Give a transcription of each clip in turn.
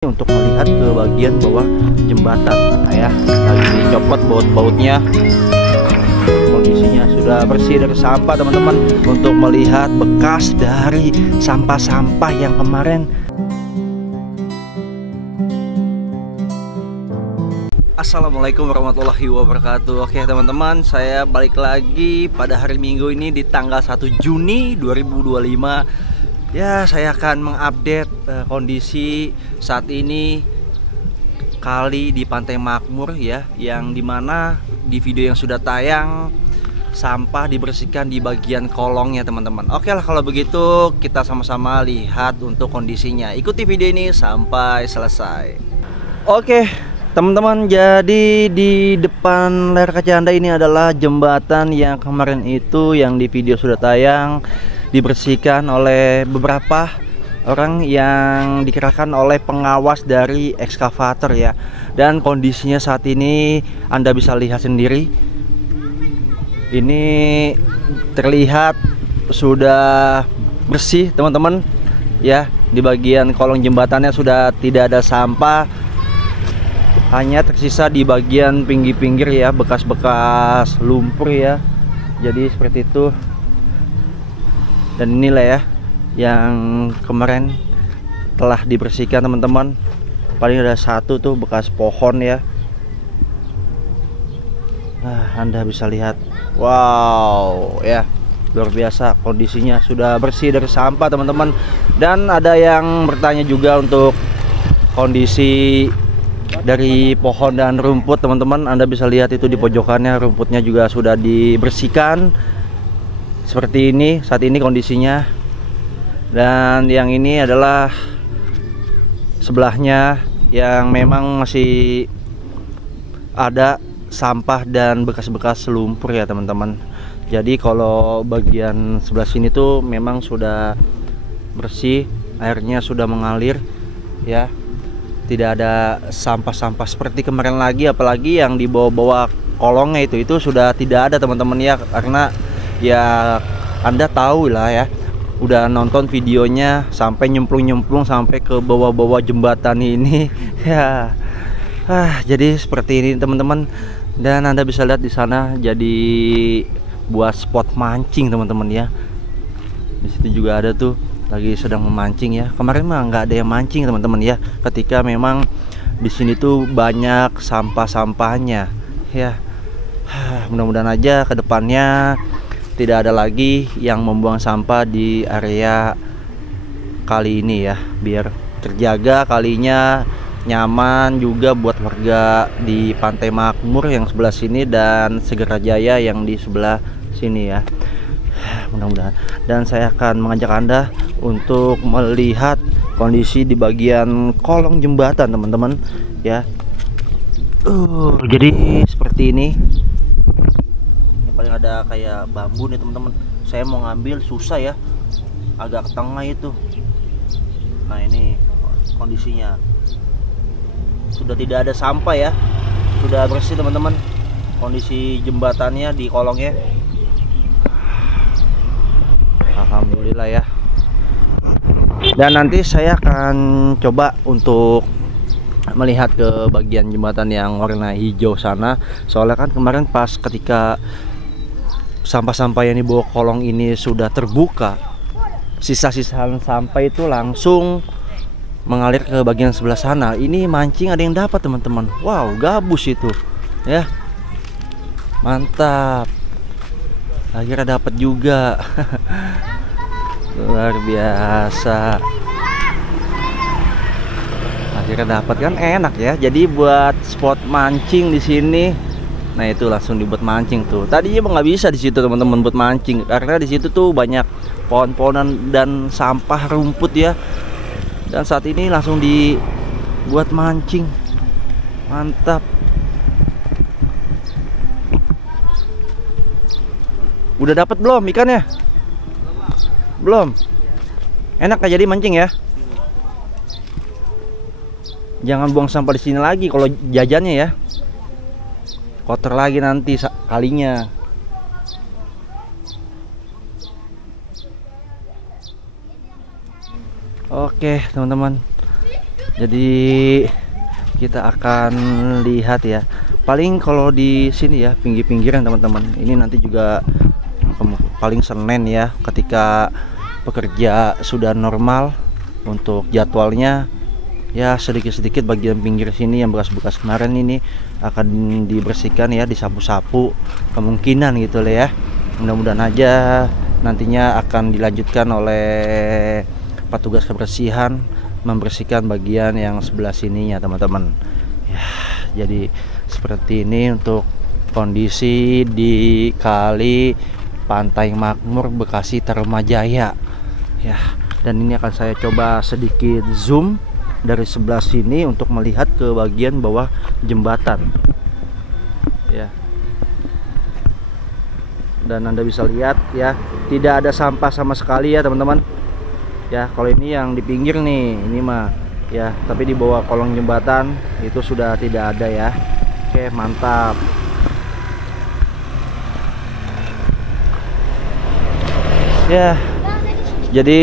untuk melihat ke bagian bawah jembatan. Nah ya, lagi dicopot baut-bautnya. Kondisinya sudah bersih dari sampah teman-teman, untuk melihat bekas dari sampah-sampah yang kemarin. Assalamualaikum warahmatullahi wabarakatuh. Oke teman-teman, saya balik lagi pada hari Minggu ini di tanggal 1 Juni 2025. Ya, saya akan mengupdate kondisi saat ini kali di Pantai Makmur ya, yang dimana di video yang sudah tayang sampah dibersihkan di bagian kolongnya teman-teman. Oke lah, kalau begitu kita sama-sama lihat untuk kondisinya. Ikuti video ini sampai selesai. Oke teman-teman, jadi di depan layar kaca Anda ini adalah jembatan yang kemarin itu yang di video sudah tayang, dibersihkan oleh beberapa orang yang dikerahkan oleh pengawas dari ekskavator ya. Dan kondisinya saat ini Anda bisa lihat sendiri, ini terlihat sudah bersih teman-teman ya. Di bagian kolong jembatannya sudah tidak ada sampah, hanya tersisa di bagian pinggir-pinggir ya, bekas-bekas lumpur ya. Jadi seperti itu. Dan inilah ya yang kemarin telah dibersihkan teman-teman. Paling ada satu tuh bekas pohon ya. Nah, Anda bisa lihat. Wow ya, luar biasa, kondisinya sudah bersih dari sampah teman-teman. Dan ada yang bertanya juga untuk kondisi dari pohon dan rumput teman-teman. Anda bisa lihat itu di pojokannya, rumputnya juga sudah dibersihkan seperti ini saat ini kondisinya. Dan yang ini adalah sebelahnya yang memang masih ada sampah dan bekas-bekas lumpur ya teman-teman. Jadi kalau bagian sebelah sini tuh memang sudah bersih, airnya sudah mengalir ya, tidak ada sampah-sampah seperti kemarin lagi. Apalagi yang di bawah-bawah kolongnya itu sudah tidak ada teman-teman ya, karena ya Anda tahu lah ya, udah nonton videonya sampai nyemplung-nyemplung sampai ke bawah-bawah jembatan ini ya. Jadi seperti ini teman-teman. Dan Anda bisa lihat di sana jadi buat spot mancing teman-teman ya. Di situ juga ada tuh lagi sedang memancing ya. Kemarin mah nggak ada yang mancing teman-teman ya, ketika memang di sini tuh banyak sampah-sampahnya ya. Mudah-mudahan aja kedepannya tidak ada lagi yang membuang sampah di area kali ini ya, biar terjaga kalinya, nyaman juga buat warga di Pantai Makmur yang sebelah sini dan Segerajaya yang di sebelah sini ya. Mudah-mudahan. Dan saya akan mengajak Anda untuk melihat kondisi di bagian kolong jembatan teman-teman ya. Jadi seperti ini. Paling ada kayak bambu nih teman-teman. Saya mau ngambil susah ya, agak ke tengah itu. Nah ini kondisinya sudah tidak ada sampah ya, sudah bersih teman-teman kondisi jembatannya di kolongnya. Alhamdulillah ya. Dan nanti saya akan coba untuk melihat ke bagian jembatan yang warna hijau sana. Soalnya kan kemarin pas ketika sampah-sampah yang di bawah kolong ini sudah terbuka, sisa-sisa sampah itu langsung mengalir ke bagian sebelah sana. Ini mancing ada yang dapat teman-teman. Wow, gabus itu ya, mantap, akhirnya dapat juga. Luar biasa, akhirnya dapat kan, enak ya. Jadi buat spot mancing di sini. Nah itu langsung dibuat mancing tuh. Tadinya nggak bisa di situ teman-teman buat mancing, karena di situ tuh banyak pohon-pohonan dan sampah rumput ya. Dan saat ini langsung dibuat mancing, mantap. Udah dapat belum ikannya? Belum. Enak gak jadi mancing ya? Jangan buang sampah di sini lagi kalau jajannya ya. Kotor lagi nanti kalinya. Oke teman-teman, Jadi kita akan lihat ya. Paling kalau di sini ya pinggir-pinggiran teman-teman. Ini nanti juga paling Senin ya, ketika pekerja sudah normal untuk jadwalnya ya, sedikit-sedikit bagian pinggir sini yang bekas-bekas kemarin ini akan dibersihkan ya, disapu-sapu kemungkinan gitu lah ya. Mudah-mudahan aja nantinya akan dilanjutkan oleh petugas kebersihan membersihkan bagian yang sebelah sininya teman-teman ya. Jadi seperti ini untuk kondisi di Kali Pantai Makmur Bekasi Tarumajaya ya. Dan ini akan saya coba sedikit zoom dari sebelah sini untuk melihat ke bagian bawah jembatan ya. Dan Anda bisa lihat ya, tidak ada sampah sama sekali ya teman-teman ya. Kalau ini yang di pinggir nih, ini mah ya, tapi di bawah kolong jembatan itu sudah tidak ada ya. Oke, mantap. Ya, jadi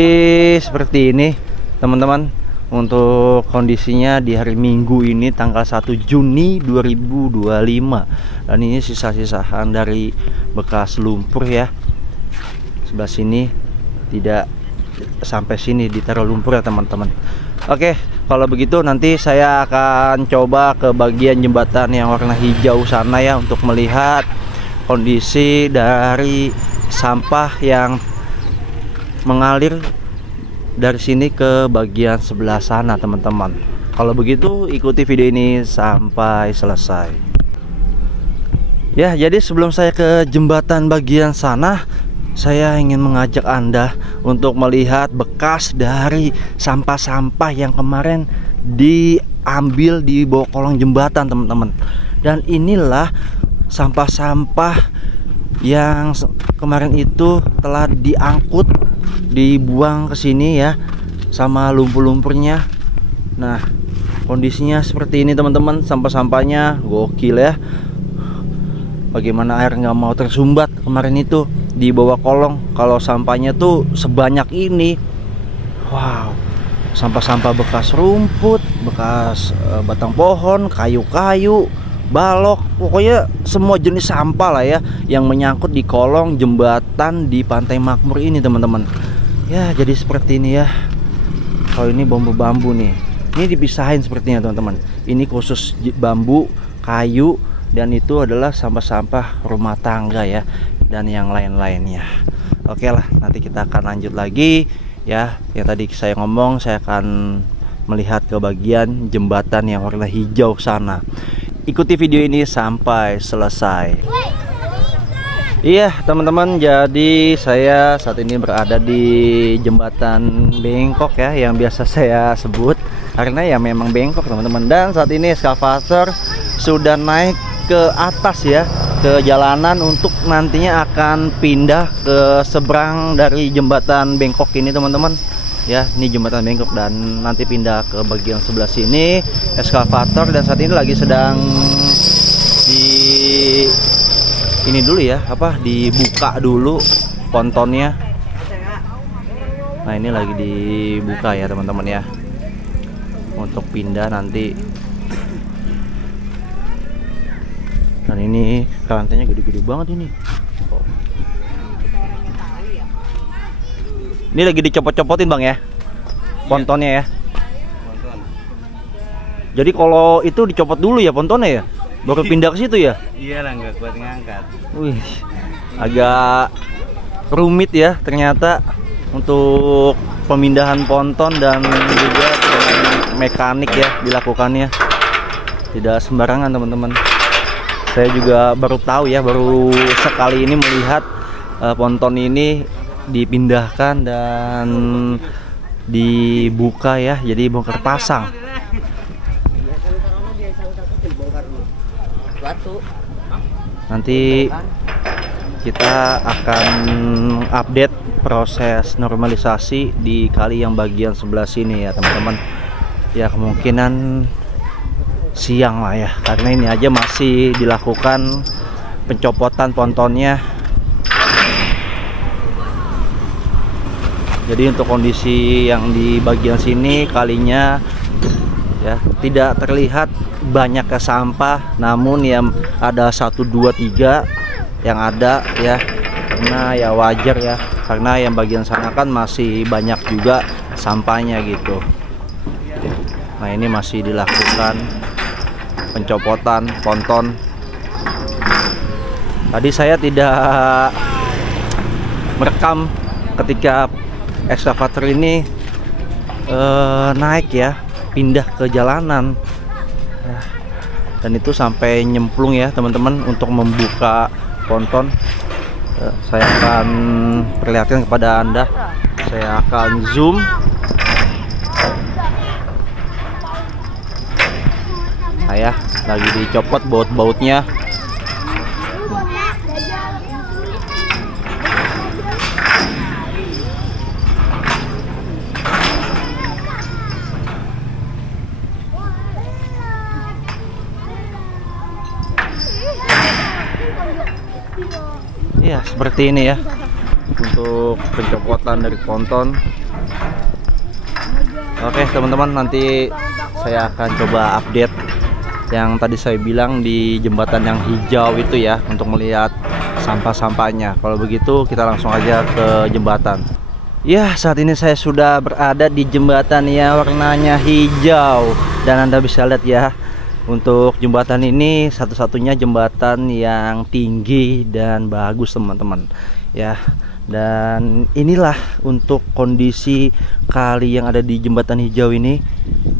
seperti ini teman-teman untuk kondisinya di hari Minggu ini tanggal 1 Juni 2025. Dan ini sisa-sisaan dari bekas lumpur ya. Sebelah sini tidak sampai sini ditaruh lumpur ya teman-teman. Oke, kalau begitu nanti saya akan coba ke bagian jembatan yang warna hijau sana ya, untuk melihat kondisi dari sampah yang mengalir dari sini ke bagian sebelah sana teman-teman. Kalau begitu ikuti video ini sampai selesai ya. Jadi sebelum saya ke jembatan bagian sana, saya ingin mengajak Anda untuk melihat bekas dari sampah-sampah yang kemarin diambil di bawah kolong jembatan teman-teman. Dan inilah sampah-sampah yang kemarin itu telah diangkut, dibuang ke sini ya, sama lumpur-lumpurnya. Nah, kondisinya seperti ini teman-teman. Sampah-sampahnya gokil ya. Bagaimana air nggak mau tersumbat kemarin itu di bawah kolong. Kalau sampahnya tuh sebanyak ini, wow. Sampah-sampah bekas rumput, bekas batang pohon, kayu-kayu, balok, pokoknya semua jenis sampah lah ya, yang menyangkut di kolong jembatan di Pantai Makmur ini teman-teman ya. Jadi seperti ini ya. Kalau ini bambu-bambu nih, ini dipisahin sepertinya teman-teman. Ini khusus bambu, kayu, dan itu adalah sampah-sampah rumah tangga ya, dan yang lain-lainnya. Oke lah, nanti kita akan lanjut lagi ya. Yang tadi saya ngomong, saya akan melihat ke bagian jembatan yang warna hijau sana. Ikuti video ini sampai selesai. Iya teman-teman, jadi saya saat ini berada di jembatan bengkok ya, yang biasa saya sebut karena ya memang bengkok teman-teman. Dan saat ini eskavator sudah naik ke atas ya, ke jalanan untuk nantinya akan pindah ke seberang dari jembatan bengkok ini teman-teman ya. Ini jembatan bengkok dan nanti pindah ke bagian sebelah sini eskavator. Dan saat ini lagi sedang ini dulu ya, dibuka dulu pontonnya. Nah, ini lagi dibuka ya teman-teman ya, untuk pindah nanti. Dan ini rantainya gede-gede banget ini. Ini lagi dicopot-copotin bang ya, pontonnya ya. Jadi kalau itu dicopot dulu ya pontonnya ya, baru pindah ke situ ya. Iya lah, nggak kuat ngangkat. Wih, agak rumit ya ternyata untuk pemindahan ponton, dan juga mekanik ya dilakukannya. Tidak sembarangan teman-teman. Saya juga baru tahu ya, baru sekali ini melihat ponton ini dipindahkan dan dibuka ya, jadi bongkar pasang. Nanti kita akan update proses normalisasi di kali yang bagian sebelah sini ya teman-teman ya. Kemungkinan siang lah ya, karena ini aja masih dilakukan pencopotan pontonnya. Jadi untuk kondisi yang di bagian sini kalinya ya, tidak terlihat banyak sampah, namun yang ada 1, 2, 3 yang ada ya, karena ya wajar ya, karena yang bagian sana kan masih banyak juga sampahnya gitu. Nah ini masih dilakukan pencopotan ponton. Tadi saya tidak merekam ketika ekskavator ini naik ya, pindah ke jalanan, dan itu sampai nyemplung ya teman-teman. Untuk membuka ponton, saya akan perlihatkan kepada Anda. Saya akan zoom. Nah ya, lagi dicopot baut-bautnya. Ya seperti ini ya untuk pencopotan dari ponton. Oke teman-teman, nanti saya akan coba update yang tadi saya bilang di jembatan yang hijau itu ya, untuk melihat sampah-sampahnya. Kalau begitu kita langsung aja ke jembatan. Ya, saat ini saya sudah berada di jembatan yang warnanya hijau, dan Anda bisa lihat ya, untuk jembatan ini satu-satunya jembatan yang tinggi dan bagus teman-teman ya. Dan inilah untuk kondisi kali yang ada di jembatan hijau ini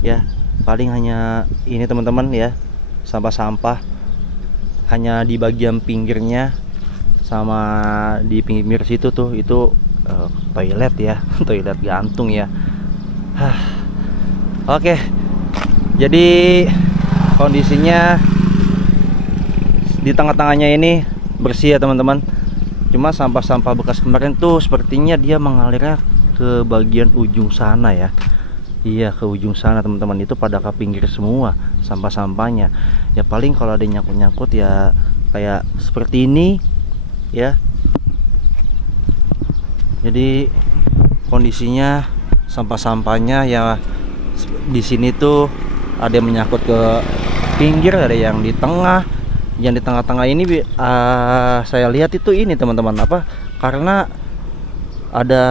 ya. Paling hanya ini teman-teman ya, sampah-sampah hanya di bagian pinggirnya, sama di pinggir situ tuh, itu toilet ya, toilet gantung ya. Oke, jadi kondisinya di tengah-tengahnya ini bersih ya teman-teman. Cuma sampah-sampah bekas kemarin tuh sepertinya dia mengalirnya ke bagian ujung sana ya. Iya, ke ujung sana teman-teman, itu pada ke pinggir semua sampah-sampahnya. Ya paling kalau ada nyangkut-nyangkut ya kayak seperti ini ya. Jadi kondisinya sampah-sampahnya ya di sini tuh ada yang menyangkut ke pinggir, ada yang di tengah. Yang di tengah-tengah ini saya lihat itu ini teman-teman, apa, karena ada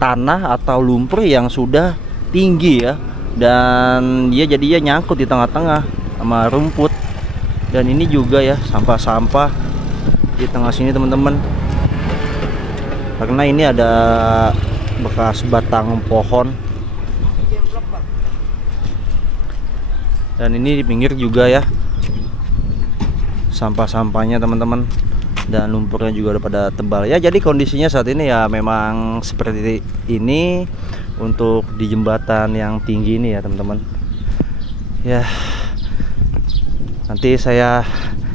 tanah atau lumpur yang sudah tinggi ya, dan dia jadinya nyangkut di tengah-tengah sama rumput. Dan ini juga ya sampah-sampah di tengah sini teman-teman, karena ini ada bekas batang pohon. Dan ini di pinggir juga ya sampah-sampahnya teman-teman, dan lumpurnya juga udah pada tebal ya. Jadi kondisinya saat ini ya memang seperti ini untuk di jembatan yang tinggi ini ya teman-teman ya. Nanti saya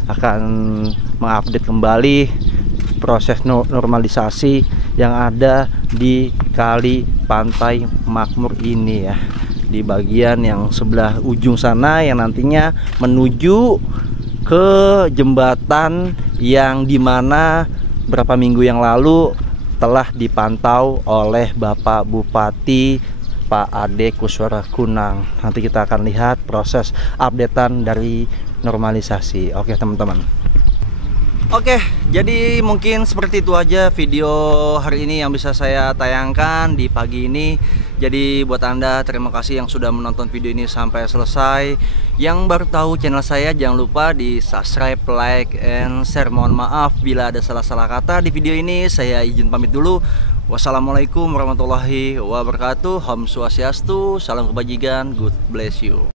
akan mengupdate kembali proses normalisasi yang ada di kali Pantai Makmur ini ya, di bagian yang sebelah ujung sana, yang nantinya menuju ke jembatan yang dimana berapa minggu yang lalu telah dipantau oleh Bapak Bupati Pak Ade Kuswara Kunang. Nanti kita akan lihat proses updatean dari normalisasi. Oke teman-teman. Oke, jadi mungkin seperti itu aja video hari ini yang bisa saya tayangkan di pagi ini. Jadi buat Anda, terima kasih yang sudah menonton video ini sampai selesai. Yang baru tahu channel saya, jangan lupa di subscribe, like, and share. Mohon maaf bila ada salah-salah kata di video ini. Saya izin pamit dulu. Wassalamualaikum warahmatullahi wabarakatuh. Om Swastiastu, salam kebajikan, God bless you.